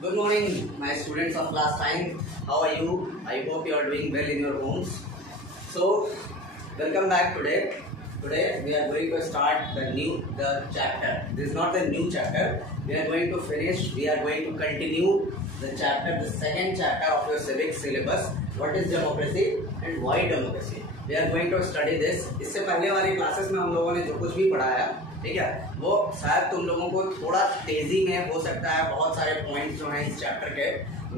Good morning, my students of class 9. How are you? I hope you are doing well in your homes. So, welcome back today. Today we are going to start the chapter. This is not the new chapter. We are going to finish. We are going to continue the chapter, the second chapter of your civics syllabus. What is democracy and why democracy? We are going to study this. इससे पहले वाली classes में हम लोगों ने जो कुछ भी पढ़ाया, ठीक है, वो शायद तुम लोगों को थोड़ा तेजी में हो सकता है, बहुत सारे पॉइंट्स जो हैं इस चैप्टर के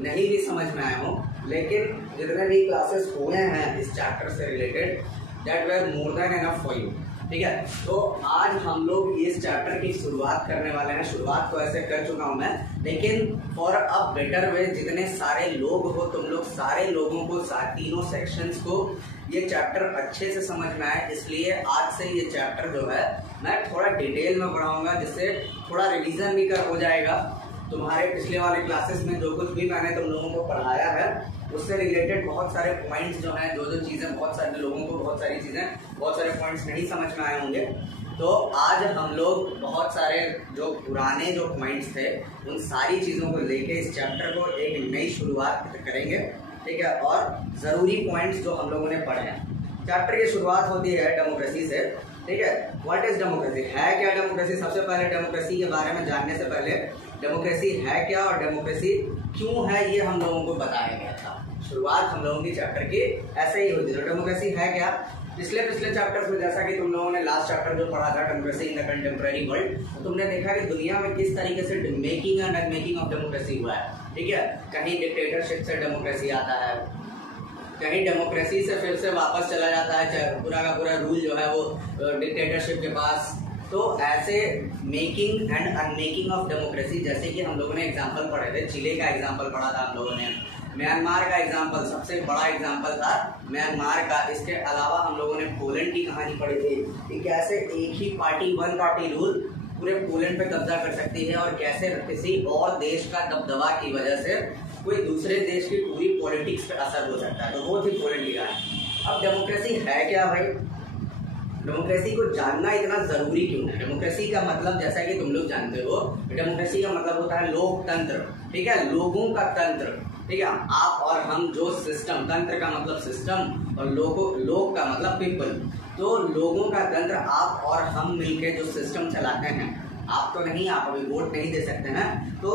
नहीं भी समझ में आए हों, लेकिन जितने भी क्लासेस हुए हैं इस चैप्टर से related, that were more than enough for you, ठीक है। तो आज हम लोग इस चैप्टर की शुरुआत करने वाले हैं। शुरुआत तो ऐसे कर चुका हूं मैं, लेकिन फॉर अ बेटर वे, जितने सारे लोग हो, तुम लोग सारे लोगों को तीनों सेक्शंस को ये चैप्टर अच्छे से समझ में आए, इसलिए आज से ये चैप्टर जो है मैं थोड़ा डिटेल में पढ़ाऊंगा, जिससे थोड़ा रिवीजन भी कर हो जाएगा। तुम्हारे पिछले वाले क्लासेस में जो कुछ भी मैंने तुम लोगों को पढ़ाया है उससे रिलेटेड बहुत सारे पॉइंट्स जो हैं, जो चीज़ें बहुत सारे लोगों को बहुत सारी चीज़ें, बहुत सारे पॉइंट्स नहीं समझ में आए होंगे। तो आज हम लोग बहुत सारे जो पुराने जो पॉइंट्स थे उन सारी चीज़ों को लेके इस चैप्टर को एक नई शुरुआत करेंगे, ठीक है। और ज़रूरी पॉइंट्स जो हम लोगों ने पढ़े हैं। चैप्टर की शुरुआत होती है डेमोक्रेसी से, ठीक है। What is democracy? है क्या डेमोक्रेसी? सबसे पहले डेमोक्रेसी के बारे में जानने से पहले डेमोक्रेसी है क्या और डेमोक्रेसी क्यों है, ये हम लोगों को बताया गया था। शुरुआत हम लोगों की चैप्टर की ऐसे ही होती है। डेमोक्रेसी है क्या? पिछले चैप्टर्स में जैसा कि तुम लोगों ने लास्ट चैप्टर जो पढ़ा था, democracy in the contemporary world, तो तुमने देखा कि दुनिया में किस तरीके से making and unmaking of democracy हुआ है, ठीक है। कहीं डिक्टेटरशिप से डेमोक्रेसी आता है, कहीं डेमोक्रेसी से फिर से वापस चला जाता है, पूरा का पूरा रूल जो है वो डिक्टेटरशिप के पास। तो ऐसे making and unmaking of democracy, जैसे कि हम लोगों ने एग्जांपल पढ़े थे, चिले का एग्जांपल पढ़ा था हम लोगों ने, म्यांमार का एग्जांपल सबसे बड़ा एग्जांपल था म्यांमार का। इसके अलावा हम लोगों ने पोलैंड की कहानी पढ़ी थी कि कैसे एक ही पार्टी, वन पार्टी रूल पूरे पोलैंड पे कब्जा कर सकती है और कैसे किसी और देश का दबदबा की वजह से कोई दूसरे देश की पूरी पॉलिटिक्स पे असर हो सकता है। तो वो थी पोलैंड की कहानी। अब डेमोक्रेसी है क्या भाई? डेमोक्रेसी को जानना इतना जरूरी क्यों है? डेमोक्रेसी का मतलब, जैसा कि तुम लोग जानते हो, डेमोक्रेसी का मतलब होता है लोकतंत्र, ठीक है, लोगों का तंत्र, ठीक है। आप और हम जो सिस्टम, तंत्र का मतलब सिस्टम और लोग का मतलब पीपल, तो लोगों का तंत्र, आप और हम मिलके जो सिस्टम चलाते हैं, आप तो नहीं, आप अभी वोट नहीं दे सकते हैं, तो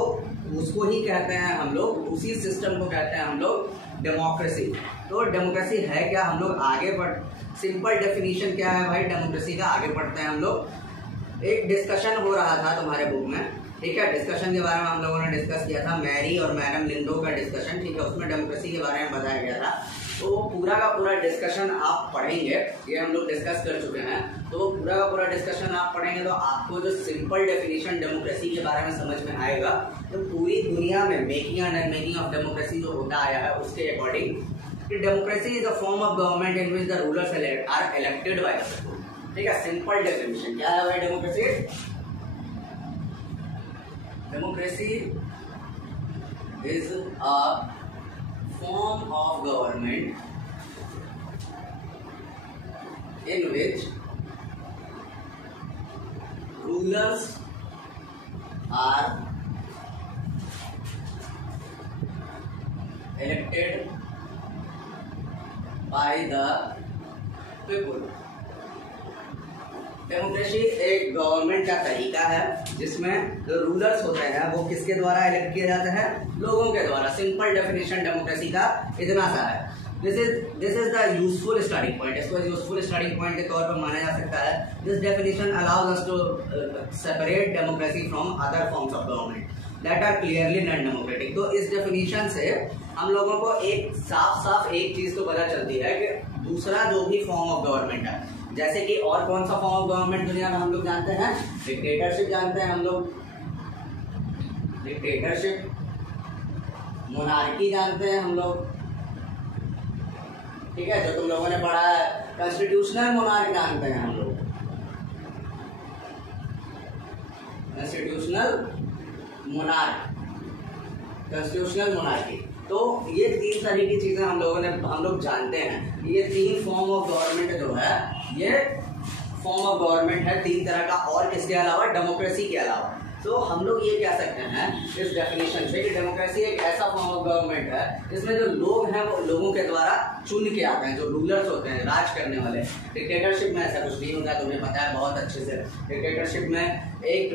उसको ही कहते हैं हम लोग, उसी सिस्टम को कहते हैं हम लोग डेमोक्रेसी। तो डेमोक्रेसी है क्या? हम लोग आगे बढ़, सिंपल डेफिनेशन क्या है भाई डेमोक्रेसी का? आगे बढ़ते हैं हम लोग। एक डिस्कशन हो रहा था तुम्हारे बुक में, ठीक है। डिस्कशन के बारे में हम लोगों ने डिस्कस किया था, मैरी और मैडम लिंडो का डिस्कशन, ठीक है। उसमें डेमोक्रेसी के बारे में बताया गया था। तो पूरा का पूरा डिस्कशन आप पढ़ेंगे, ये हम लोग डिस्कस कर चुके हैं, तो पूरा का पूरा डिस्कशन आप पढ़ेंगे तो आपको जो सिंपल डेफिनेशन डेमोक्रेसी के बारे में समझ में आएगा। तो पूरी दुनिया में making and unmaking of democracy जो होता आया है उसके according, democracy is a form of government in which the rulers are elected by the people, ठीक है। सिंपल डेफिनेशन क्या है भाई democracy? Democracy is a form of government in which rulers are elected by the people। Democracy एक government का तरीका है जिसमें जो रूलर्स होते हैं वो किसके द्वारा इलेक्ट किए जाते हैं? लोगों के द्वारा। सिंपल डेफिनेशन डेमोक्रेसी का इतना सा है। This is the useful starting point. इसको यूजफुल स्टार्टिंग पॉइंट के तौर पर माना जा सकता है। This definition allows us to separate democracy from other forms of government that are clearly non democratic. तो इस डेफिनेशन से हम लोगों को एक साफ एक चीज तो पता चलती है कि दूसरा जो भी फॉर्म ऑफ गवर्नमेंट है, जैसे कि और कौन सा फॉर्म ऑफ गवर्नमेंट दुनिया में हम लोग जानते हैं? डिक्टेटरशिप जानते हैं हम लोग, डिक्टेटरशिप, मोनार्की जानते हैं हम लोग, ठीक है, जो तुम लोगों ने पढ़ा है। कॉन्स्टिट्यूशनल मोनार्क जानते हैं हम लोग, कॉन्स्टिट्यूशनल मोनार्क, कॉन्स्टिट्यूशनल मोनार्की। तो ये तीन तरह की चीजें हम लोग जानते हैं। ये तीन फॉर्म ऑफ गवर्नमेंट जो है, ये फॉर्म ऑफ गवर्नमेंट है तीन तरह का, और किसके अलावा? डेमोक्रेसी के अलावा। तो हम लोग ये कह सकते हैं इस डेफिनेशन से कि डेमोक्रेसी एक ऐसा फॉर्म ऑफ गवर्नमेंट है जिसमें जो लोग हैं वो लोगों के द्वारा चुन के आते हैं, जो रूलर्स होते हैं, राज करने वाले। डिक्टेटरशिप में ऐसा कुछ नहीं होता, तुम्हें पता है बहुत अच्छे से। डिक्टेटरशिप में एक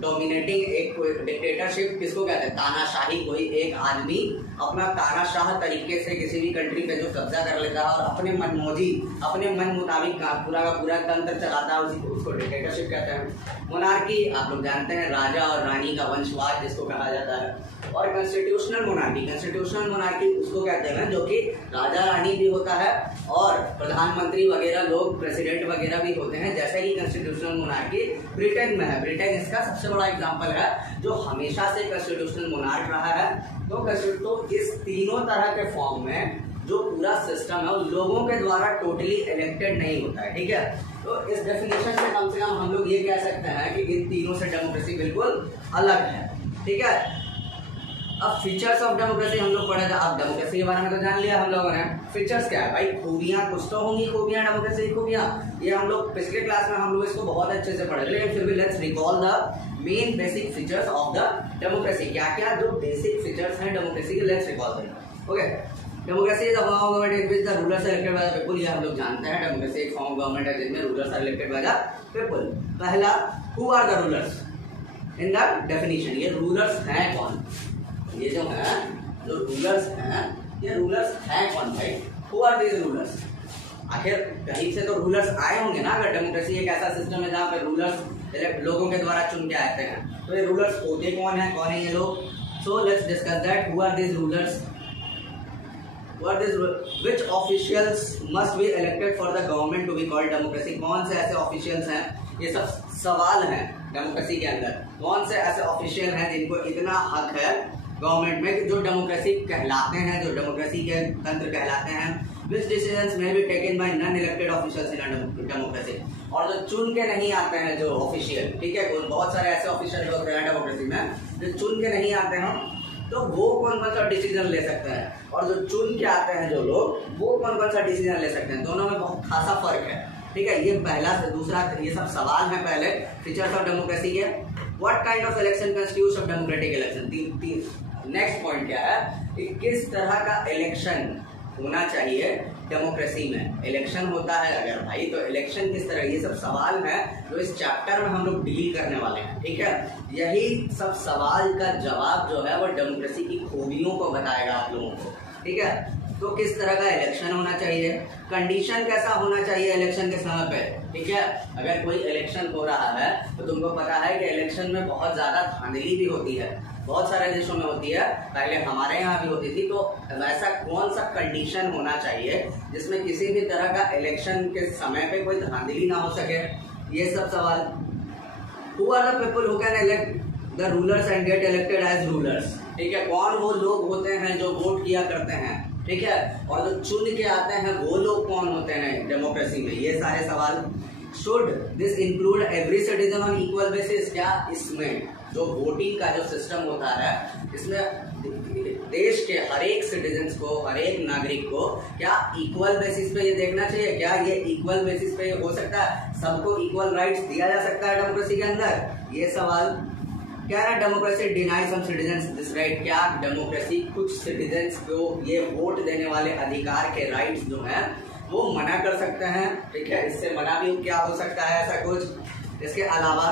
डोमिनेटिंग, एक डिक्टेटरशिप किसको कहते हैं, तानाशाही। कोई एक आदमी अपना तानाशाह तरीके से किसी भी कंट्री पे जो कब्जा कर लेता है और अपने मनमौजी, अपने मन मुताबिक पूरा का पूरा तंत्र चलाता है, उसको डिक्टेटरशिप कहते हैं। मोनार्की आप लोग जानते हैं, राजा और रानी का वंशवाद जिसको कहा जाता है। और कॉन्स्टिट्यूशनल मोनार्की, कॉन्स्टिट्यूशनल मोनार्की उसको कहते हैं जो कि राजा रानी भी होता है और प्रधानमंत्री वगैरह लोग, प्रेसिडेंट वगैरह भी होते हैं, जैसे कि कॉन्स्टिट्यूशनल मोनार्की ब्रिटेन में है। ब्रिटेन इसका सबसे बड़ा एग्जांपल है जो हमेशा से कॉन्स्टिट्यूशनल मोनार्क रहा है। तो इस तीनों तरह के फॉर्म में जो पूरा सिस्टम है वो लोगों के द्वारा टोटली इलेक्टेड नहीं होता है, ठीक है। तो इस डेफिनेशन से कम हम लोग ये कह सकते हैं कि इन तीनों से डेमोक्रेसी बिल्कुल अलग है, ठीक है। अब फीचर्स ऑफ डेमोक्रेसी हम लोग पढ़े थे। अब डेमोक्रेसी के बारे में तो जान लिया हम लोगों ने। फीचर्स क्या है भाई, खूबियां कुछ तो होंगी, खूबियां डेमोक्रेसी की खूबियां, ये हम लोग पिछले क्लास में हम लोग इसको बहुत अच्छे से पढ़े, लेकिन फिर भी let's recall the main basic features of the democracy. क्या क्या जो बेसिक फीचर्स हैं डेमोक्रेसी के, let's recall them. Okay, democracy is a form of government in which the rulers are elected by the people. ये हम लोग जानते हैं, डेमोक्रेसी एक फॉर्म ऑफ गवर्नमेंट है जिसमें rulers are elected by the people. पहला, who are the rulers in the definition. ये रूलर्स हैं कौन, ये जो है जो रूलर्स हैं, ये रूलर्स हैं कौन भाई, हु आर दीज रूलर्स। आखिर कहीं से तो रूलर्स आए होंगे ना। अगर डेमोक्रेसी एक ऐसा सिस्टम है जहाँ पे रूलर्स लोगों के द्वारा चुन के आते हैं, तो ये रूलर्स होते कौन है, कौन है ये लोग। So let's discuss that, who are these rulers, which officials must be elected for the government to be called democracy। कौन से ऐसे ऑफिशियल्स हैं, ये सब सवाल हैं डेमोक्रेसी के अंदर। कौन से ऐसे ऑफिशियल हैं जिनको इतना हक है गवर्नमेंट में, जो डेमोक्रेसी कहलाते हैं, जो डेमोक्रेसी के तंत्र कहलाते हैं। which decisions may be taken by non-elected officials in a democracy। और जो चुन के नहीं आते हैं जो ऑफिशियल, ठीक है, बहुत सारे ऐसे ऑफिशियल होते हैं डेमोक्रेसी में जो चुन के नहीं आते हैं, तो वो कौन कौन सा डिसीजन ले सकते हैं, और जो चुन के आते हैं जो लोग, वो कौन कौन सा डिसीजन ले सकते हैं। दोनों में बहुत खासा फर्क है, ठीक है। ये पहला से दूसरा, ये सब सवाल है पहले फीचर्स ऑफ डेमोक्रेसी के। What kind of election constitutes of democratic election. Next point क्या है कि किस तरह का इलेक्शन होना चाहिए डेमोक्रेसी में। इलेक्शन होता है अगर भाई, तो इलेक्शन किस तरह, ये सब सवाल है जो इस चैप्टर में हम लोग डील करने वाले हैं, ठीक है। यही सब सवाल का जवाब जो है वो डेमोक्रेसी की खूबियों को बताएगा आप लोगों को, ठीक है। तो किस तरह का इलेक्शन होना चाहिए, कंडीशन कैसा होना चाहिए इलेक्शन के समय पे, ठीक है। अगर कोई इलेक्शन हो रहा है तो तुमको पता है कि इलेक्शन में बहुत ज्यादा धांधली भी होती है, बहुत सारे देशों में होती है, पहले हमारे यहाँ भी होती थी। तो वैसा कौन सा कंडीशन होना चाहिए जिसमें किसी भी तरह का इलेक्शन के समय पे कोई धांधली ना हो सके, ये सब सवाल। Who are the people who can elect the rulers and get elected as rulers, ठीक है। कौन वो लोग होते हैं जो वोट किया करते हैं, ठीक है, और जो चुन के आते हैं वो लोग कौन होते हैं डेमोक्रेसी में, ये सारे सवाल। Should this include every citizen on equal basis. क्या इसमें जो वोटिंग का जो सिस्टम होता है, इसमें देश के हर एक सिटीजन को, हर एक नागरिक को क्या इक्वल बेसिस पे ये देखना चाहिए, क्या ये इक्वल बेसिस पे हो सकता है, सबको इक्वल राइट्स दिया जा सकता है डेमोक्रेसी के अंदर, ये सवाल। क्या ना democracy deny some citizens this right. क्या डेमोक्रेसी कुछ सिटीजंस को ये वोट देने वाले अधिकार के राइट्स जो हैं वो मना कर सकते हैं, ठीक है। इससे मना भी क्या हो सकता है ऐसा कुछ। इसके अलावा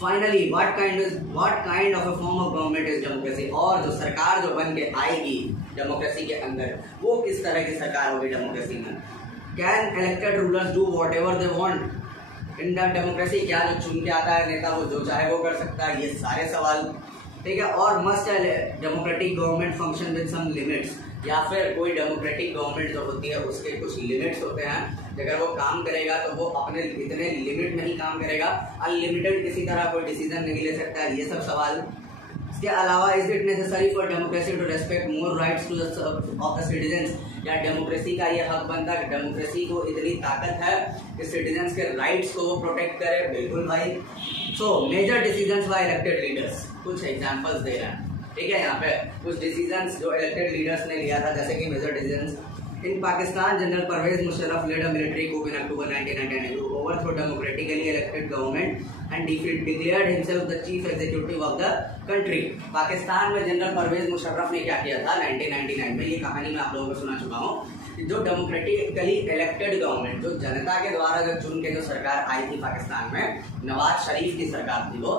finally what kind of a form of government is democracy. और जो सरकार जो बन के आएगी डेमोक्रेसी के अंदर, वो किस तरह की सरकार होगी डेमोक्रेसी में। Can elected rulers do what ever they want in the democracy. क्या जो चुन के आता है नेता वो जो चाहे वो कर सकता है, ये सारे सवाल, ठीक है। और must democratic government function with some limits. या फिर कोई डेमोक्रेटिक गवर्नमेंट जो होती है उसके कुछ लिमिट्स होते हैं, अगर वो काम करेगा तो वो अपने इतने लिमिट में ही काम करेगा, अनलिमिटेड किसी तरह कोई डिसीजन नहीं ले सकता है, ये सब सवाल। इसके अलावा is it necessary for democracy to respect more rights to of the citizens. या डेमोक्रेसी का ये हक बनता है, डेमोक्रेसी को इतनी ताकत है कि सिटीजंस के राइट्स को वो प्रोटेक्ट करे। बिल्कुल भाई। So major decisions by elected leaders, कुछ एग्जांपल्स दे रहे हैं, ठीक है। यहाँ पे कुछ डिसीजंस जो इलेक्टेड लीडर्स ने लिया था, जैसे कि major decisions In Pakistan, General Pervez Musharraf led a military coup in October 1999 to overthrow democratically elected government and declared himself the chief executive of the country. Pakistan में जनरल परवेज मुशर्रफ ने क्या किया था 1999 में, ये कहानी मैं आप लोगों को सुना चुका हूँ। जो डेमोक्रेटिकली इलेक्टेड गवर्नमेंट, जो जनता के द्वारा जो चुन के जो सरकार आई थी पाकिस्तान में, नवाज शरीफ की सरकार थी वो,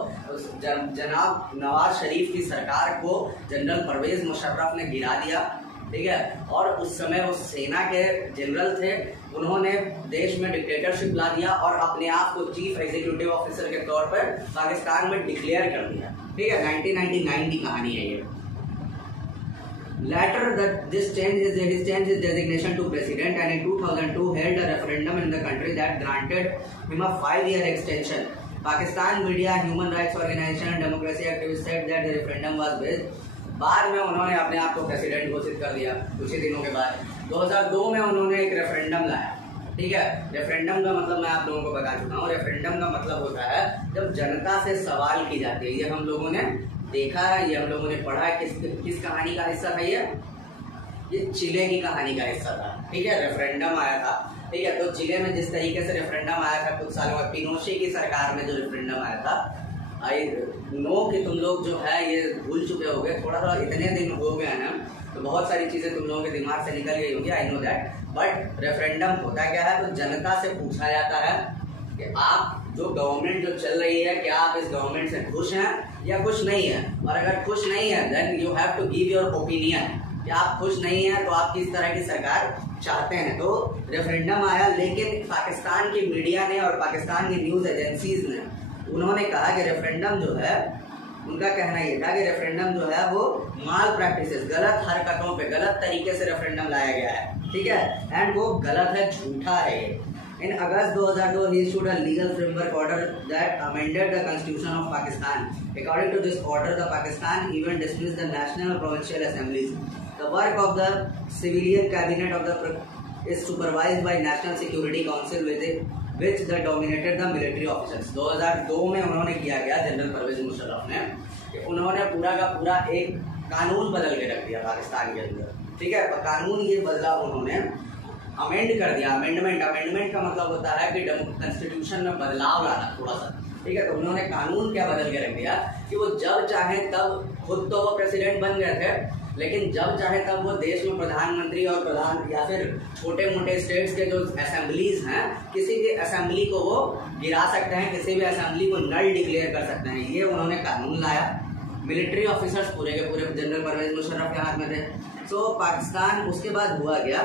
जनाब नवाज शरीफ की सरकार को जनरल परवेज मुशर्रफ ने गिरा दिया, ठीक है। और उस समय वो सेना के जनरल थे, उन्होंने देश में डिक्टेटरशिप ला दिया और अपने आप को चीफ एग्जीक्यूटिव ऑफिसर के तौर पर पाकिस्तान में डिक्लेयर कर दिया, ठीक है। 1999 की कहानी है ये। Later this changed his designation to president, and in 2002 held a referendum in the country that granted him a 5-year extension. Pakistan media, human rights organization and democracy activists said that the referendum was based. बाद में उन्होंने अपने आप को president घोषित कर दिया कुछ ही दिनों के बाद। 2002 में उन्होंने एक रेफरेंडम लाया, ठीक है। रेफरेंडम का मतलब मैं आप लोगों को बता चुका हूँ। रेफरेंडम का मतलब होता है जब जनता से सवाल की जाती है। ये हम लोगों ने देखा है, ये हम लोगों ने पढ़ा है। किस कहानी का हिस्सा था ये चिले की कहानी का हिस्सा था, ठीक है। रेफरेंडम आया था, ठीक है। तो चिले में जिस तरीके से रेफरेंडम आया था कुछ सालों में, पिनोशे की सरकार में जो रेफरेंडम आया था, आई नो कि तुम लोग जो है ये भूल चुके होगे, थोड़ा इतने दिन हो गए ना, तो बहुत सारी चीजें तुम लोगों के दिमाग से निकल गई होंगी, I know that. But referendum होता क्या है, तो जनता से पूछा जाता है कि आप जो गवर्नमेंट जो चल रही है, क्या आप इस गवर्नमेंट से खुश हैं या खुश नहीं है। और अगर खुश नहीं है then you have to give your opinion, कि आप खुश नहीं है तो आप किस तरह की सरकार चाहते हैं। तो रेफरेंडम आया, लेकिन पाकिस्तान की मीडिया ने और पाकिस्तान की न्यूज एजेंसीज ने उन्होंने कहा कि रेफरेंडम जो है, उनका कहना ये था कि रेफरेंडम जो है वो माल प्रैक्टिसेस, गलत हरकतों पे, गलत तरीके से रेफरेंडम लाया गया है, ठीक है। एंड वो गलत है, झूठा है ये। In August 2002, he issued a legal framework order that amended the Constitution of Pakistan. According to this order, the Pakistan even dismissed the national and provincial assemblies. The work of the civilian cabinet of the is supervised by National Security Council, which dominated the military officers. 2002 में उन्होंने किया गया, general Pervez Musharraf ने, कि उन्होंने पूरा का पूरा एक कानून बदल के रख दिया पाकिस्तान के अंदर, ठीक है। कानून ये बदला उन्होंने, अमेंड कर दिया। अमेंडमेंट का मतलब होता है कि कॉन्स्टिट्यूशन में बदलाव लाना थोड़ा सा, ठीक है। तो उन्होंने कानून क्या बदल के रख दिया कि वो जब चाहे तब, खुद तो वो प्रेसिडेंट बन गए थे, लेकिन जब चाहे तब वो देश में प्रधानमंत्री और प्रधान या फिर छोटे मोटे स्टेट्स के जो असेंबलीज हैं, किसी भी असेंबली को वो गिरा सकते हैं, किसी भी असेंबली को नल डिक्लेयर कर सकते हैं। ये उन्होंने कानून लाया। मिलिट्री ऑफिसर्स पूरे के पूरे जनरल परवेज मुशर्रफ के हाथ में थे। सो पाकिस्तान उसके बाद हुआ गया,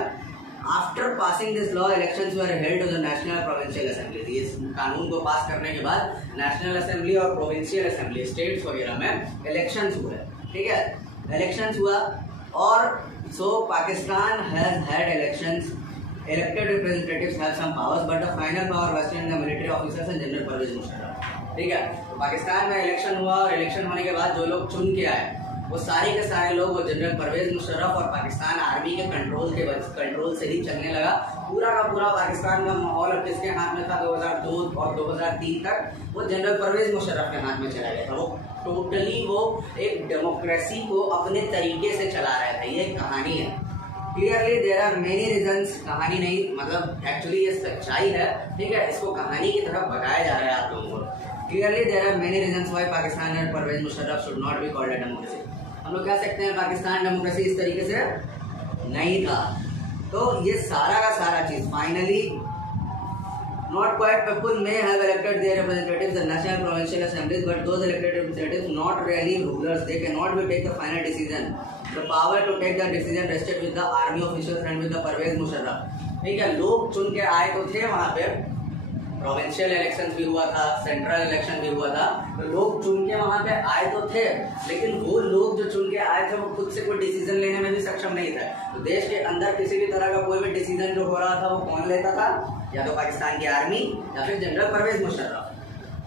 after passing this law elections were held to the national provincial assembly. इस कानून को पास करने के बाद नेशनल असेंबली और प्रोविंशियल असेंबली, स्टेट्स वगैरह में इलेक्शंस हुए, ठीक है। इलेक्शंस हुआ और so Pakistan has had elections, elected representatives have some powers, but the final power vested in the military officers and general Pervez Musharraf, ठीक है। तो पाकिस्तान में इलेक्शन हुआ और इलेक्शन होने के बाद जो लोग चुन के आए वो सारे के सारे लोग, वो जनरल परवेज मुशर्रफ और पाकिस्तान आर्मी के कंट्रोल से ही चलने लगा। पूरा का पूरा पाकिस्तान का माहौल अब किसके हाथ में था 2002 और 2003 तक, वो जनरल परवेज मुशर्रफ के हाथ में चला गया था। वो टोटली वो एक डेमोक्रेसी को अपने तरीके से चला रहा था। ये कहानी है। Clearly there are many reasons, कहानी नहीं मतलब एक्चुअली ये सच्चाई है, ठीक है। इसको कहानी की तरफ बताया जा रहा है आप लोगों को। Clearly there are many reasons why Pakistan and Pervez Musharraf should not be called a democracy. हम लोग कह सकते हैं पाकिस्तान डेमोक्रेसी इस तरीके से नहीं था। तो ये सारा का सारा चीज finally, not quiet people may have elected their representatives in national provincial assemblies, but those elected representatives not really rulers, they cannot be take the final decision. The power to take the decision rested with the army officials and with the Pervez Musharraf, ठीक है। लोग चुन के आए तो थे वहां पे, प्रोविंशियल इलेक्शन भी हुआ था, सेंट्रल इलेक्शन भी हुआ था, तो लोग चुन के वहां पे आए तो थे, लेकिन वो लोग जो चुन के आए थे वो खुद से कोई डिसीजन लेने में भी सक्षम नहीं था। तो देश के अंदर किसी भी तरह का कोई भी डिसीजन जो हो रहा था वो कौन लेता था, या तो पाकिस्तान की आर्मी या फिर general Pervez Musharraf.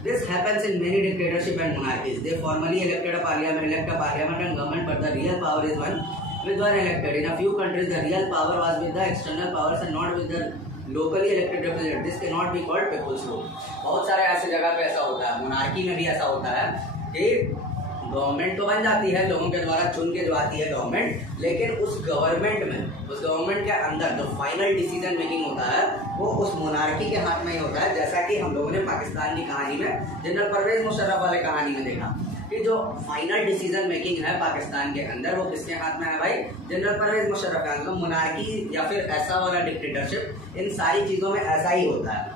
This happens in many dictatorship and monarchies. They formally elect a parliament and government, but the real power is one with one elected. In a few countries, the real power was with the external powers and not with the locally elected representatives. This cannot be called people's rule. बहुत सारे ऐसे जगह पे ऐसा होता है, monarchy में भी ऐसा होता है कि गवर्नमेंट तो बन जाती है लोगों के द्वारा चुन के जो आती है गवर्नमेंट, लेकिन उस गवर्नमेंट के अंदर जो फाइनल डिसीजन मेकिंग होता है वो उस मोनार्की के हाथ में ही होता है। जैसा कि हम लोगों ने पाकिस्तान की कहानी में जनरल परवेज मुशर्रफ वाले कहानी में देखा कि जो फाइनल डिसीजन मेकिंग है पाकिस्तान के अंदर वो किसके हाथ में है भाई, जनरल परवेज मुशर्रफ के हाथ में। मोनार्की या फिर ऐसा वाला डिक्टेटरशिप, इन सारी चीजों में ऐसा ही होता है।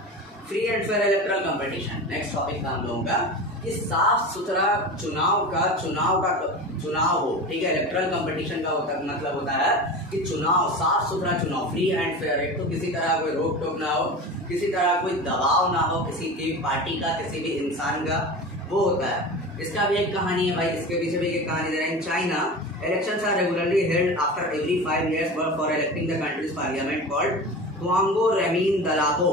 Free and fair electoral competition next topic था हम लोगों का, कि साफ सुथरा चुनाव हो, ठीक है। इलेक्टोरल कंपटीशन का मतलब होता है कि चुनाव, साफ सुथरा चुनाव, फ्री एंड फेयर, एक तो किसी तरह कोई रोक टोक ना हो, किसी तरह कोई दबाव ना हो किसी की पार्टी का, किसी भी इंसान का, वो होता है। इसका भी एक कहानी है भाई, इसके पीछे भी एक कहानी दे रहे हैं। China elections are regularly held after every 5 years for electing the country's parliament called Quanguo Renmin दलातो,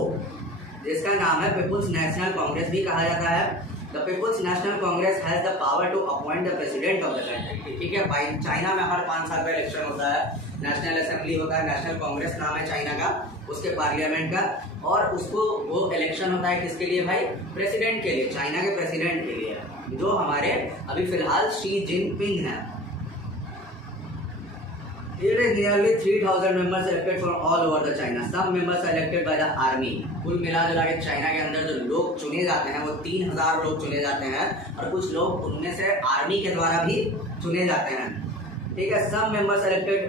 जिसका नाम है पीपुल्स नेशनल कांग्रेस भी कहा जाता है। The People's National Congress has the power to appoint the president of the country, ठीक है भाई। चाइना में हर 5 साल का इलेक्शन होता है, नेशनल असेंबली होता है, नेशनल कांग्रेस नाम है चाइना का, उसके पार्लियामेंट का, और उसको वो इलेक्शन होता है किसके लिए भाई, प्रेसिडेंट के लिए, चाइना के प्रेसिडेंट के लिए, जो हमारे अभी फिलहाल शी जिनपिंग है। It is nearly 3,000 members elected from all over the China. Some members are elected by the army. कुल मिला जुला के चाइना के अंदर जो लोग चुने जाते हैं वो 3,000 लोग चुने जाते हैं, और कुछ लोग उनमें से आर्मी के द्वारा भी चुने जाते हैं, ठीक है। Some members elected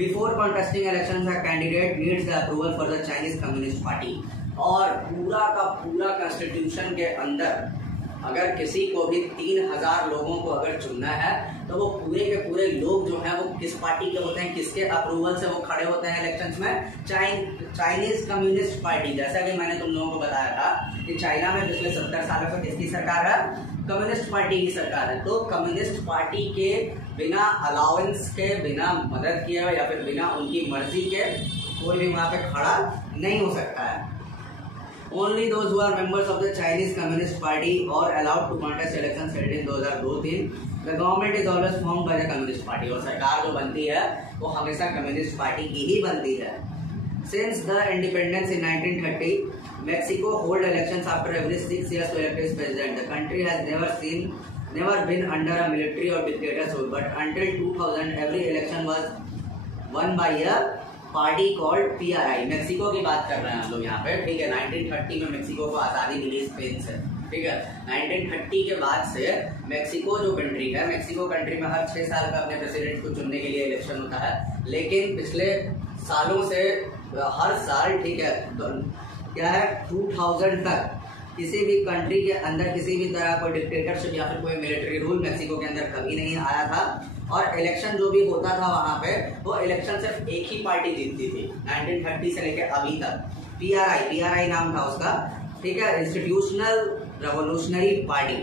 before contesting elections, a candidate needs the approval for the Chinese Communist Party. और पूरा का पूरा कॉन्स्टिट्यूशन के अंदर अगर किसी को भी 3,000 लोगों को अगर चुनना है तो वो पूरे के पूरे लोग जो हैं वो किस पार्टी के होते हैं, किसके अप्रूवल से वो खड़े होते हैं इलेक्शंस में, चाइनीज कम्युनिस्ट पार्टी। जैसा कि मैंने तुम लोगों को बताया था कि चाइना में पिछले 70 सालों से किसकी सरकार है, कम्युनिस्ट पार्टी की सरकार है। तो कम्युनिस्ट पार्टी के बिना अलाउंस के, बिना मदद किए या फिर बिना उनकी मर्जी के कोई भी वहां पे खड़ा नहीं हो सकता है। Only those who are members of the Chinese Communist Party or allowed to contest elections held in 2002-3. The government is always formed by the Communist Party. और सरकार जो बनती है वो हमेशा कम्युनिस्ट पार्टी की ही बनती है। Since the independence in 1930, Mexico hold elections after every 6 years to elect its president. The country has never been under a military or dictatorship, but until 2000, every election was won by a party called PRI। Mexico की बात कर रहे हैं हम लोग यहाँ पे, ठीक है। 1930 में मेक्सिको को आज़ादी मिली स्पेन से, ठीक है। 1930 के बाद से मेक्सिको जो कंट्री है, मेक्सिको कंट्री में हर 6 साल का अपने प्रेसिडेंट को चुनने के लिए इलेक्शन होता है, लेकिन पिछले सालों से हर साल, ठीक है, तो क्या है 2000 तक किसी भी कंट्री के अंदर किसी भी तरह कोई डिक्टेटरशिप या फिर कोई मिलिट्री रूल मेक्सिको के अंदर कभी नहीं आया था। और इलेक्शन जो भी होता था वहां पे, वो इलेक्शन सिर्फ एक ही पार्टी जीतती थी 1930 से लेकर अभी तक। PRI नाम था उसका, ठीक है, Institutional Revolutionary Party.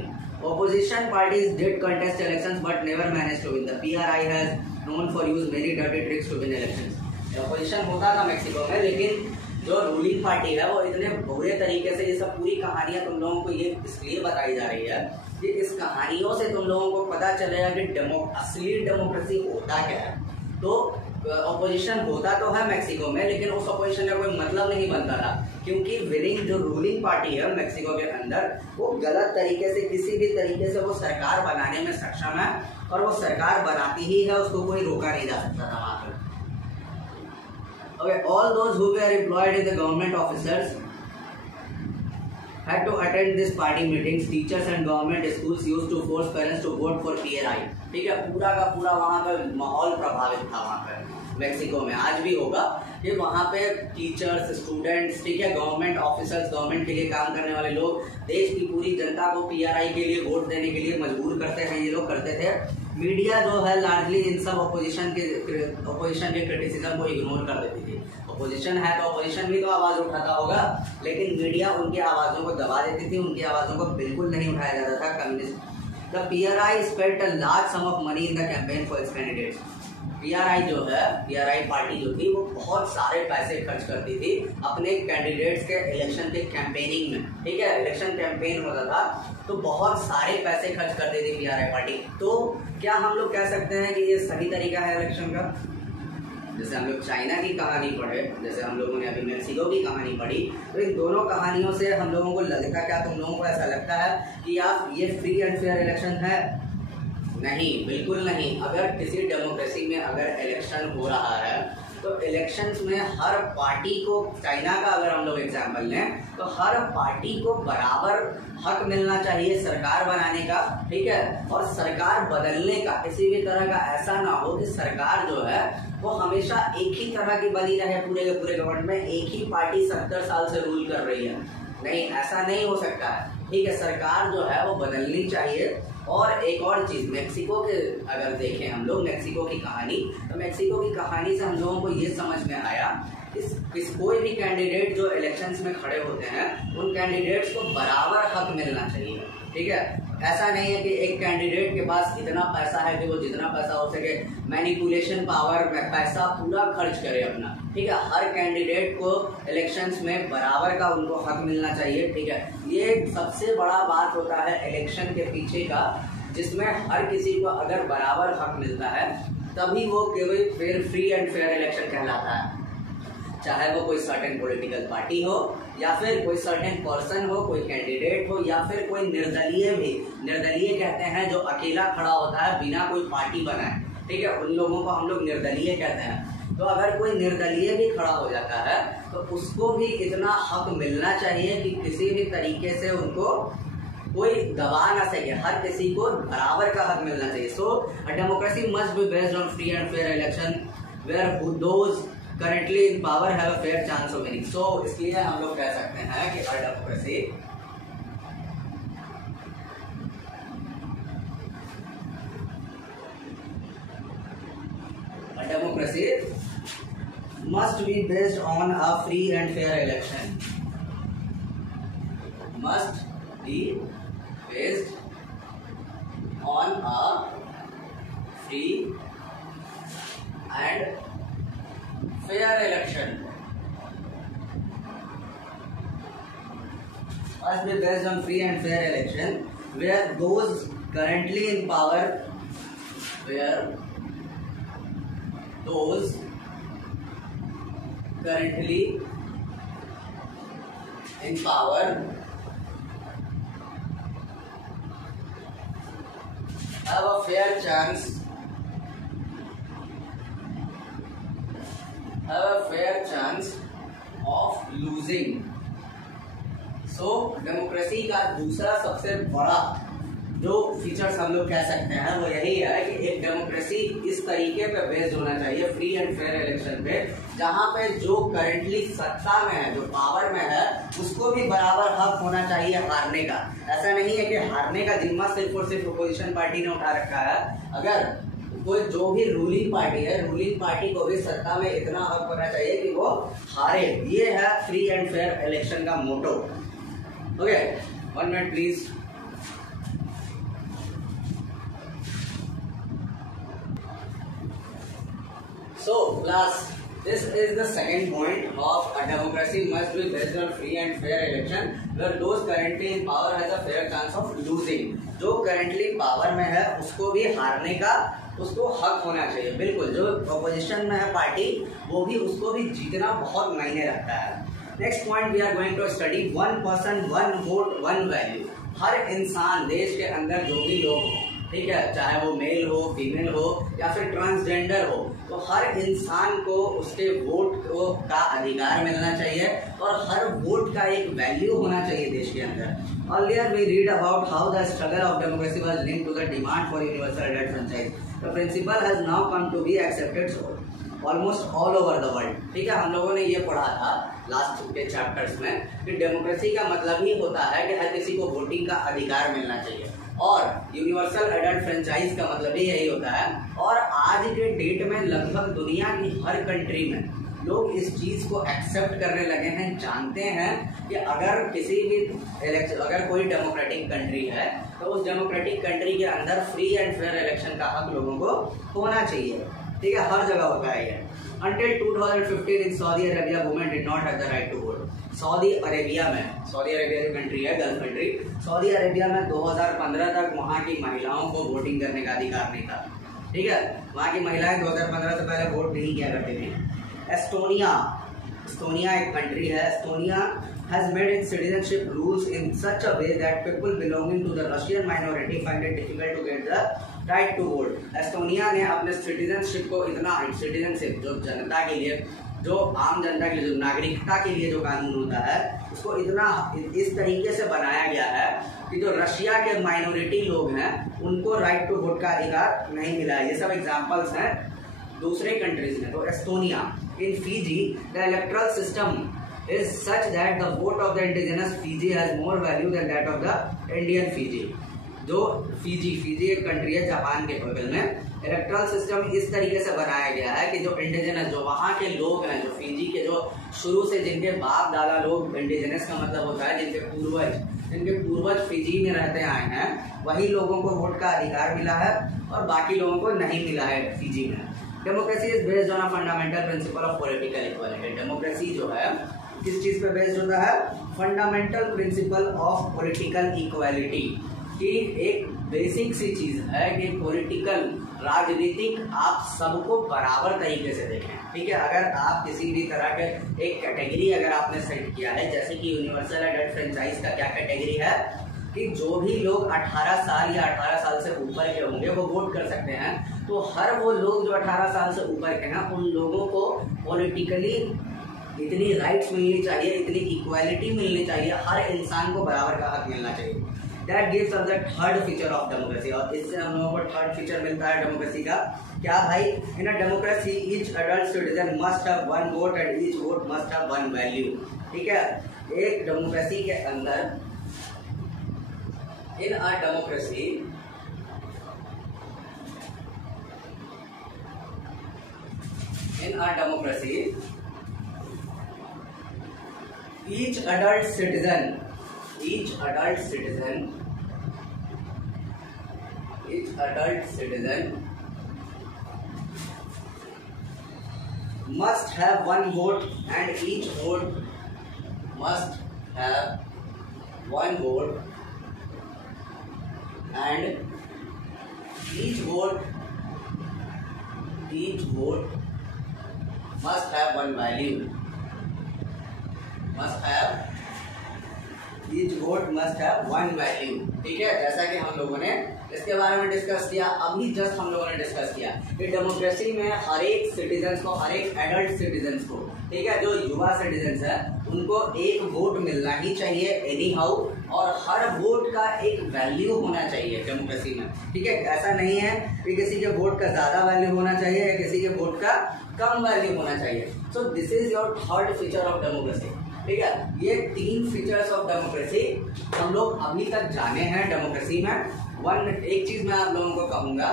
Opposition parties did contest elections but never managed to win. The PRI has known for use many dirty tricks to win elections. Opposition होता था मेक्सिको में, लेकिन जो रूलिंग पार्टी है वो इतने बुरे तरीके से, ये सब पूरी कहानियां तुम लोगों को ये इसलिए बताई जा रही है कि इस कहानियों से तुम लोगों को पता चलेगा कि असली डेमोक्रेसी होता क्या है। तो ऑपोजिशन होता तो है मेक्सिको में, लेकिन उस ऑपोजिशन का कोई मतलब नहीं बनता था, क्योंकि विनिंग जो रूलिंग पार्टी है मेक्सिको के अंदर वो गलत तरीके से, किसी भी तरीके से वो सरकार बनाने में सक्षम है, और वो सरकार बनाती ही है, उसको कोई रोका नहीं जा सकता था वहां पर। Okay, all those who were employed in the government officers had to attend this party meetings. Teachers and government schools used to force parents to vote for PRI. ठीक है, पूरा का पूरा वहाँ पे माहौल प्रभावित था वहाँ पे मेक्सिको में। आज भी होगा कि वहाँ पे टीचर्स, स्टूडेंट्स, ठीक है, गवर्नमेंट ऑफिसर्स, गवर्नमेंट के लिए काम करने वाले लोग, देश की पूरी जनता को PRI के लिए वोट देने के लिए मजबूर करते हैं, ये लोग करते थे। मीडिया जो है लार्जली इन सब ऑपोजिशन के क्रिटिसिज्म को इग्नोर कर देती थी। ऑपोजिशन है तो ऑपोजिशन भी तो आवाज उठाता होगा, लेकिन मीडिया उनकी आवाजों को दबा देती थी, उनकी आवाजों को बिल्कुल नहीं उठाया जाता था। Communist the PRI spent a large sum of money in the campaign for its candidates. PRI जो है, PRI पार्टी जो थी वो बहुत सारे पैसे खर्च करती थी अपने कैंडिडेट्स के इलेक्शन के कैंपेनिंग में, ठीक है। इलेक्शन कैंपेन होता था तो बहुत सारे पैसे खर्च करती थी PRI पार्टी। तो क्या हम लोग कह सकते हैं कि ये सही तरीका है इलेक्शन का? जैसे हम लोग चाइना की कहानी पढ़े, जैसे हम लोगों ने अभी मेक्सिको की कहानी पढ़ी, तो इन दोनों कहानियों से हम लोगों को लगता, क्या तुम लोगों को ऐसा लगता है कि आप ये फ्री एंड फेयर इलेक्शन है? नहीं, बिल्कुल नहीं। अगर किसी डेमोक्रेसी में अगर इलेक्शन हो रहा है तो इलेक्शंस में हर पार्टी को, चाइना का अगर हम लोग एग्जाम्पल लें तो हर पार्टी को बराबर हक मिलना चाहिए सरकार बनाने का, ठीक है, और सरकार बदलने का। किसी भी तरह का ऐसा ना हो कि सरकार जो है वो हमेशा एक ही तरह की बनी रहे, पूरे के पूरे गवर्नमेंट में एक ही पार्टी 70 साल से रूल कर रही है। नहीं, ऐसा नहीं हो सकता है, ठीक है। सरकार जो है वो बदलनी चाहिए। और एक और चीज, मेक्सिको के अगर देखें हम लोग मेक्सिको की कहानी, तो मेक्सिको की कहानी से हम लोगों को ये समझ में आया इस कोई भी कैंडिडेट जो इलेक्शंस में खड़े होते हैं उन कैंडिडेट्स को बराबर हक मिलना चाहिए, ठीक है। ऐसा नहीं है कि एक कैंडिडेट के पास इतना पैसा है कि वो जितना पैसा हो सके मैनिपुलेशन पावर में पैसा पूरा खर्च करे अपना, ठीक है। हर कैंडिडेट को इलेक्शंस में बराबर का उनको हक मिलना चाहिए, ठीक है। ये सबसे बड़ा बात होता है इलेक्शन के पीछे का, जिसमें हर किसी को अगर बराबर हक मिलता है तभी वो केवल फ्री एंड फेयर इलेक्शन कहलाता है। चाहे वो कोई सर्टेन पॉलिटिकल पार्टी हो या फिर कोई सर्टेन पर्सन हो, कोई कैंडिडेट हो, या फिर कोई निर्दलीय भी, निर्दलीय कहते हैं जो अकेला खड़ा होता है बिना कोई पार्टी बनाए, ठीक है, उन लोगों को हम लोग निर्दलीय कहते हैं। तो अगर कोई निर्दलीय भी खड़ा हो जाता है तो उसको भी इतना हक मिलना चाहिए कि किसी भी तरीके से उनको कोई दबा ना सके, हर किसी को बराबर का हक मिलना चाहिए। So a democracy must be based on free and fair election where those currently in power have a fair chance of winning. So इसलिए हम लोग कह सकते हैं कि a democracy must be based on a free and fair election. Must be based on a free and fair election. Must be based on free and fair election where those currently in power, where those currently in power have a fair chance of losing. So democracy का दूसरा सबसे बड़ा जो features हम लोग कह सकते हैं वो यही है कि एक डेमोक्रेसी इस तरीके पे बेस्ड होना चाहिए, फ्री एंड फेयर इलेक्शन पे, जहां पे जो करंटली सत्ता में है, जो पावर में है, उसको भी बराबर हक होना चाहिए हारने का। ऐसा नहीं है कि हारने का जिम्मा सिर्फ और सिर्फ अपोजिशन पार्टी ने उठा रखा है। अगर कोई जो भी रूलिंग पार्टी है, रूलिंग पार्टी को भी सत्ता में इतना हक होना चाहिए कि वो हारे। ये है फ्री एंड फेयर इलेक्शन का motto. Okay, 1 minute please. So class, this is the second point of a democracy must be based on free and fair election where those currently in power has a fair chance of losing. जो currently power में है उसको भी हारने का उसको हक होना चाहिए। बिल्कुल, जो ऑपोजिशन में है पार्टी वो भी, उसको भी जीतना बहुत मायने रखता है। Next point we are going to study 1 person 1 vote 1 value. हर इंसान देश के अंदर जो भी लोग हो, ठीक है, चाहे वो मेल हो, फीमेल हो या फिर ट्रांसजेंडर हो, तो हर इंसान को उसके वोट का अधिकार मिलना चाहिए और हर वोट का एक वैल्यू होना चाहिए देश के अंदर। Earlier we read about how the struggle of democracy was linked to the demand for universal adult franchise. The principle has now come to be accepted almost all over the world. ठीक है, हम लोगों ने ये पढ़ा था last के chapters में कि डेमोक्रेसी का मतलब ही होता है कि हर किसी को वोटिंग का अधिकार मिलना चाहिए, और यूनिवर्सल एडल्ट फ्रेंचाइज का मतलब भी यही होता है। और आज के डेट में लगभग दुनिया की हर कंट्री में लोग इस चीज को एक्सेप्ट करने लगे हैं, जानते हैं कि अगर किसी भी अगर कोई डेमोक्रेटिक कंट्री है तो उस डेमोक्रेटिक कंट्री के अंदर फ्री एंड फेयर इलेक्शन का हक लोगों को होना चाहिए। ठीक है, हर जगह होता है ये। Until 2015 in Saudi Arabia, women did not have the right to vote. Saudi Arabia में, सऊदी अरेबिया की कंट्री है, गल्फ कंट्री, सऊदी अरेबिया में 2015 तक वहाँ की महिलाओं को वोटिंग करने का अधिकार नहीं था। ठीक है, वहाँ की महिलाएं 2015 से पहले वोट नहीं किया करती थी। एस्टोनिया एक कंट्री है, Estonia has made its citizenship rules in such a way that people belonging to the Russian minority find it difficult to get the right to vote. Estonia ने अपने सिटीजनशिप को इतना, सिटीजनशिप जो जनता के लिए, जो आम जनता के लिए, जो नागरिकता के लिए जो कानून होता है, उसको इतना इस तरीके से बनाया गया है कि जो रशिया के माइनॉरिटी लोग हैं उनको राइट टू वोट का अधिकार नहीं मिला है। ये सब एग्जांपल्स हैं दूसरे कंट्रीज में। तो Estonia, in Fiji the electoral system is such that the vote of the indigenous Fiji has more value than that of the Indian Fiji. जो फिजी एक कंट्री है जापान के बगल में, इलेक्टोरल सिस्टम इस तरीके से बनाया गया है कि जो इंडिजिनस, जो वहाँ के लोग हैं, जो फिजी के, जो शुरू से जिनके बाप दादा लोग, इंडिजिनस का मतलब होता है जिनके पूर्वज फिजी में रहते आए हैं, वही लोगों को वोट का अधिकार मिला है और बाकी लोगों को नहीं मिला है फिजी में। Democracy is based on a fundamental principle of political equality. Democracy जो है किस चीज पे बेस्ड होता है? Fundamental principle of political equality की एक बेसिक सी चीज है कि पॉलिटिकल, राजनीतिक, आप सबको बराबर तरीके से देखें। ठीक है, अगर आप किसी भी तरह के एक कैटेगरी अगर आपने सेट किया है, जैसे कि यूनिवर्सल एडेड फ्रेंचाइज का क्या कैटेगरी है कि जो भी लोग 18 साल या 18 साल से ऊपर के होंगे वो वोट कर सकते हैं, तो हर वो लोग जो 18 साल से ऊपर के हैं उन लोगों को पॉलिटिकली इतनी राइट्स मिलनी चाहिए, इतनी इक्वालिटी मिलनी चाहिए, हर इंसान को बराबर का हक मिलना चाहिए। That gives us the third feature of democracy. और इससे हम लोगों को थर्ड फीचर मिलता है डेमोक्रेसी का। क्या भाई? In a democracy each adult citizen must have one vote and each vote must have one value. ठीक है, एक डेमोक्रेसी के अंदर, in a democracy each adult citizen must have one vote and each vote must have one vote and each vote must have one value. Each vote must have one value. ठीक है, जैसा कि हम लोगों ने इसके बारे में डिस्कस किया, अभी जस्ट हम लोगों ने डिस्कस किया कि डेमोक्रेसी में हर एक सिटीजन को, हर एक एडल्ट सिटीजन को, ठीक है, जो युवा सिटीजन है उनको एक वोट मिलना ही चाहिए एनी हाउ, और हर वोट का एक वैल्यू होना चाहिए डेमोक्रेसी में। ठीक है, ऐसा नहीं है कि किसी के वोट का ज्यादा वैल्यू होना चाहिए या किसी के वोट का कम वैल्यू होना चाहिए। So this is your third feature of democracy. ठीक है, ये 3 फीचर्स ऑफ डेमोक्रेसी हम लोग अभी तक जाने हैं डेमोक्रेसी में। एक चीज मैं आप लोगों को कहूंगा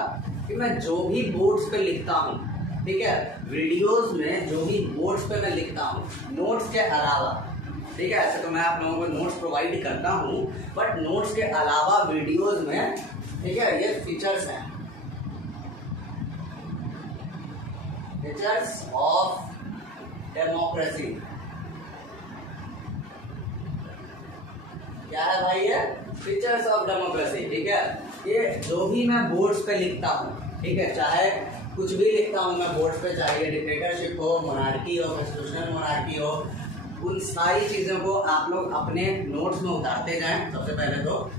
कि मैं जो भी बोर्ड्स पे लिखता हूँ, ठीक है, वीडियोस में जो भी बोर्ड्स पे मैं लिखता हूँ, नोट्स के अलावा, ठीक है, ऐसे तो मैं आप लोगों को नोट्स प्रोवाइड करता हूँ, बट नोट्स के अलावा वीडियोस में, ठीक है, ये फीचर्स हैं, फीचर्स ऑफ डेमोक्रेसी। क्या है भाई? ये फीचर्स ऑफ डेमोक्रेसी। ठीक है, ये जो भी मैं बोर्ड्स पे लिखता हूँ, ठीक है, चाहे कुछ भी लिखता हूँ मैं बोर्ड्स पे, चाहे ये डिक्टेटरशिप हो, मोनार्की हो, कॉन्स्टिट्यूशनल मोनार्की हो, उन सारी चीजों को आप लोग अपने नोट्स में उतारते जाएं सबसे पहले तो।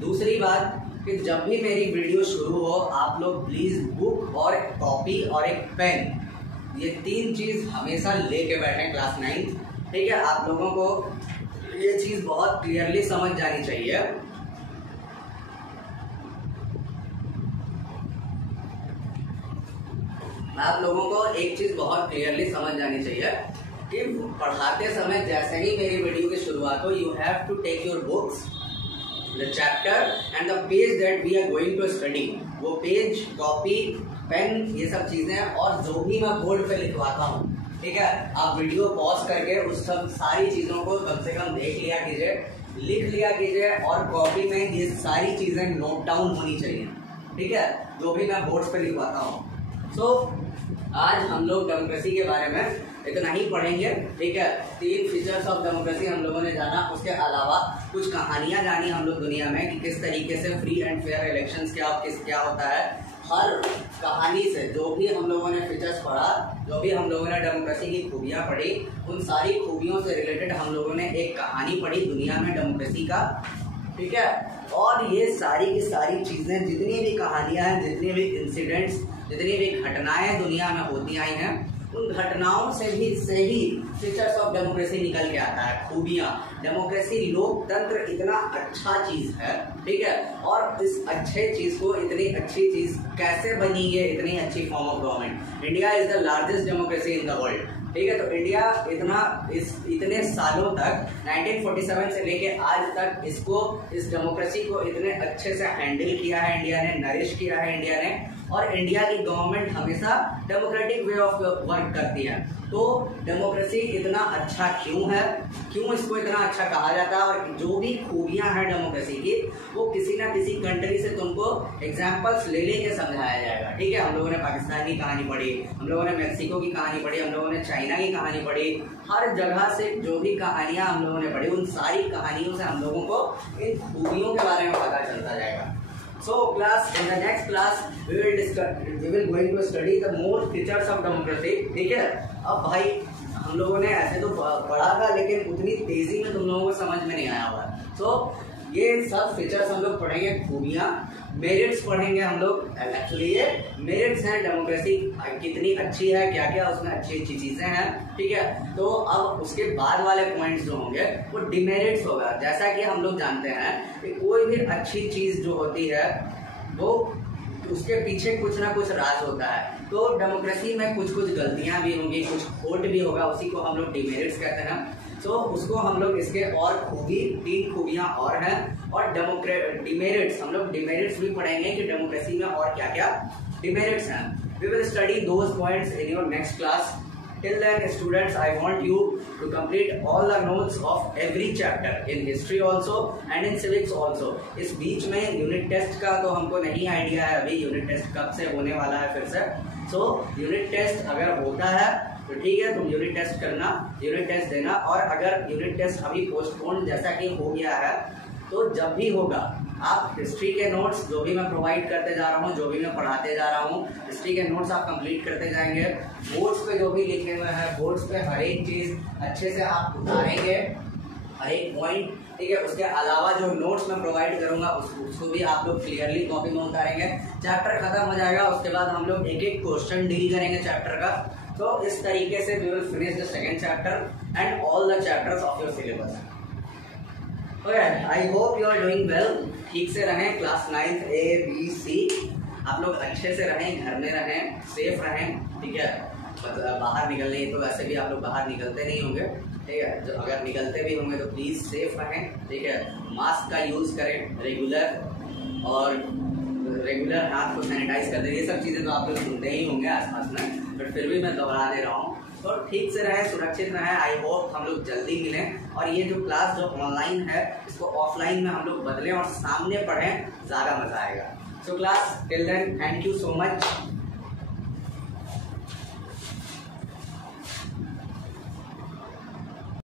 दूसरी बात कि जब भी मेरी वीडियो शुरू हो आप लोग प्लीज बुक और एक कॉपी और एक पेन, ये 3 चीज हमेशा लेके बैठे क्लास 9th। ठीक है, आप लोगों को ये चीज बहुत क्लियरली समझ जानी चाहिए आप लोगों को एक चीज बहुत क्लियरली समझ जानी चाहिए कि पढ़ाते समय जैसे ही मेरी वीडियो की शुरुआत हो, you have to take your books, the chapter and the page that we are going to study. वो पेज, कॉपी, पेन, ये सब चीजें, और जो भी मैं बोर्ड पे लिखवाता हूँ, ठीक है, आप वीडियो पॉज करके उस सब सारी चीजों को कम से कम देख लिया कीजिए, लिख लिया कीजिए, और कॉपी में ये सारी चीजें नोट डाउन होनी चाहिए। ठीक है, जो भी मैं बोर्ड्स पे लिखवाता हूँ। सो आज हम लोग डेमोक्रेसी के बारे में इतना ही पढ़ेंगे। ठीक है, 3 फीचर्स ऑफ डेमोक्रेसी हम लोगों ने जाना, उसके अलावा कुछ कहानियां जानी हम लोग दुनिया में कि किस तरीके से फ्री एंड फेयर इलेक्शंस क्या होता है, हर कहानी से जो भी हम लोगों ने फीचर्स पढ़ा, जो भी हम लोगों ने डेमोक्रेसी की खूबियां पढ़ी, उन सारी खूबियों से रिलेटेड हम लोगों ने एक कहानी पढ़ी दुनिया में डेमोक्रेसी का, ठीक है। और ये सारी की सारी चीजें, जितनी भी कहानियां हैं, जितनी भी इंसिडेंट्स, जितनी भी घटनाएं दुनिया में होती आई हैं, उन घटनाओं से ही फीचर्स ऑफ डेमोक्रेसी निकल के आता है, खूबियां। डेमोक्रेसी, लोकतंत्र इतना अच्छा चीज है, ठीक है। और इस अच्छे चीज को, इतनी अच्छी चीज कैसे बनी है, इतनी अच्छी form of government. India is the largest democracy in the world, ठीक है। तो इंडिया इतने सालों तक 1947 से लेके आज तक इस डेमोक्रेसी को इतने अच्छे से हैंडल किया है इंडिया ने, नरिश किया है इंडिया ने। और इंडिया की गवर्नमेंट हमेशा डेमोक्रेटिक वे ऑफ वर्क करती है। तो डेमोक्रेसी इतना अच्छा क्यों है, क्यों इसको इतना अच्छा कहा जाता है, और जो भी खूबियां हैं डेमोक्रेसी की, वो किसी ना किसी कंट्री से तुमको एग्जांपल्स ले लेके समझाया जाएगा, ठीक है। हम लोगों ने पाकिस्तान की कहानी पढ़ी, हम लोगों ने मेक्सिको की कहानी पढ़ी, हम लोगों ने चाइना की कहानी पढ़ी। हर जगह से जो भी कहानियां हम लोगों ने पढ़ी, उन सारी कहानियों से हम लोगों को इन खूबियों के बारे में पता चलता जाएगा। So class, in the next class we will going to study the more features of democracy, ठीक है। अब भाई हम लोगों ने ऐसे तो पढ़ा था, लेकिन उतनी तेजी में तुम लोगों को समझ में नहीं आया हुआ। So ये सब फीचर्स हम लोग पढ़ेंगे, खूबियां, मेरिट्स पढ़ेंगे हम लोग। एक्चुअली ये मेरिट्स हैं, डेमोक्रेसी कितनी अच्छी है, क्या क्या उसमें अच्छी अच्छी चीजें हैं, ठीक है। तो अब उसके बाद वाले पॉइंट्स जो होंगे वो डिमेरिट्स होगा। जैसा कि हम लोग जानते हैं कि कोई भी अच्छी चीज जो होती है वो उसके पीछे कुछ ना कुछ राज होता है। तो डेमोक्रेसी में कुछ कुछ गलतियां भी होंगी, कुछ खोट भी होगा, उसी को हम लोग डिमेरिट्स कहते हैं। तो उसको हम लोग इसके और खूबी, 3 खूबियां और हैं। और डिमेरिट्स, हम लोग डिमेरिट्स भी पढ़ेंगे कि डेमोक्रेसी में और क्या क्या डिमेरिट्स हैं। We will study those points in your next class. Till then, students, I want you to complete all the notes of every chapter in history also and in civics also. इस बीच में unit test का तो हमको नहीं idea है अभी, unit test कब से होने वाला है फिर से। सो यूनिट टेस्ट अगर होता है तो ठीक है, तुम यूनिट टेस्ट करना, यूनिट टेस्ट देना। और अगर यूनिट टेस्ट अभी पोस्टपोन जैसा कि हो गया है, तो जब भी होगा आप हिस्ट्री के नोट्स जो भी मैं प्रोवाइड करते जा रहा हूँ, जो भी मैं पढ़ाते जा रहा हूँ, हिस्ट्री के नोट्स आप कंप्लीट करते जाएंगे। बोर्ड्स पे जो भी लिखे हुए हैं, बोर्ड्स पे हर एक चीज अच्छे से आप उतारेंगे, हर एक पॉइंट, ठीक है। उसके अलावा जो नोट्स मैं प्रोवाइड करूंगा उसको भी आप लोग क्लियरली कॉपी में उतारेंगे। चैप्टर खत्म हो जाएगा, उसके बाद हम लोग एक एक क्वेश्चन डील करेंगे चैप्टर का। तो इस तरीके से we will finish the second chapter and all the chapters of your syllabus. I hope you are doing well. ठीक से रहें, class 9th A B C आप लोग अच्छे से रहें, घर में रहें, सेफ रहें, ठीक है। बाहर निकलने तो वैसे भी आप लोग बाहर निकलते नहीं होंगे, ठीक है। जो अगर निकलते भी होंगे तो प्लीज सेफ रहें, ठीक है। मास्क का यूज करें रेगुलर, और रेगुलर हाथ को सैनिटाइज कर दें। ये सब चीजें तो आप लोग सुनते ही होंगे आसपास में, बट फिर भी मैं दोहरा दे रहा हूँ। तो ठीक से रहें, सुरक्षित रहें। आई होप हम लोग जल्दी मिलें, और ये जो क्लास जो ऑनलाइन है इसको ऑफलाइन में हम लोग बदलें और सामने पढ़ें, ज्यादा मजा आएगा। So class till then, thank you so much.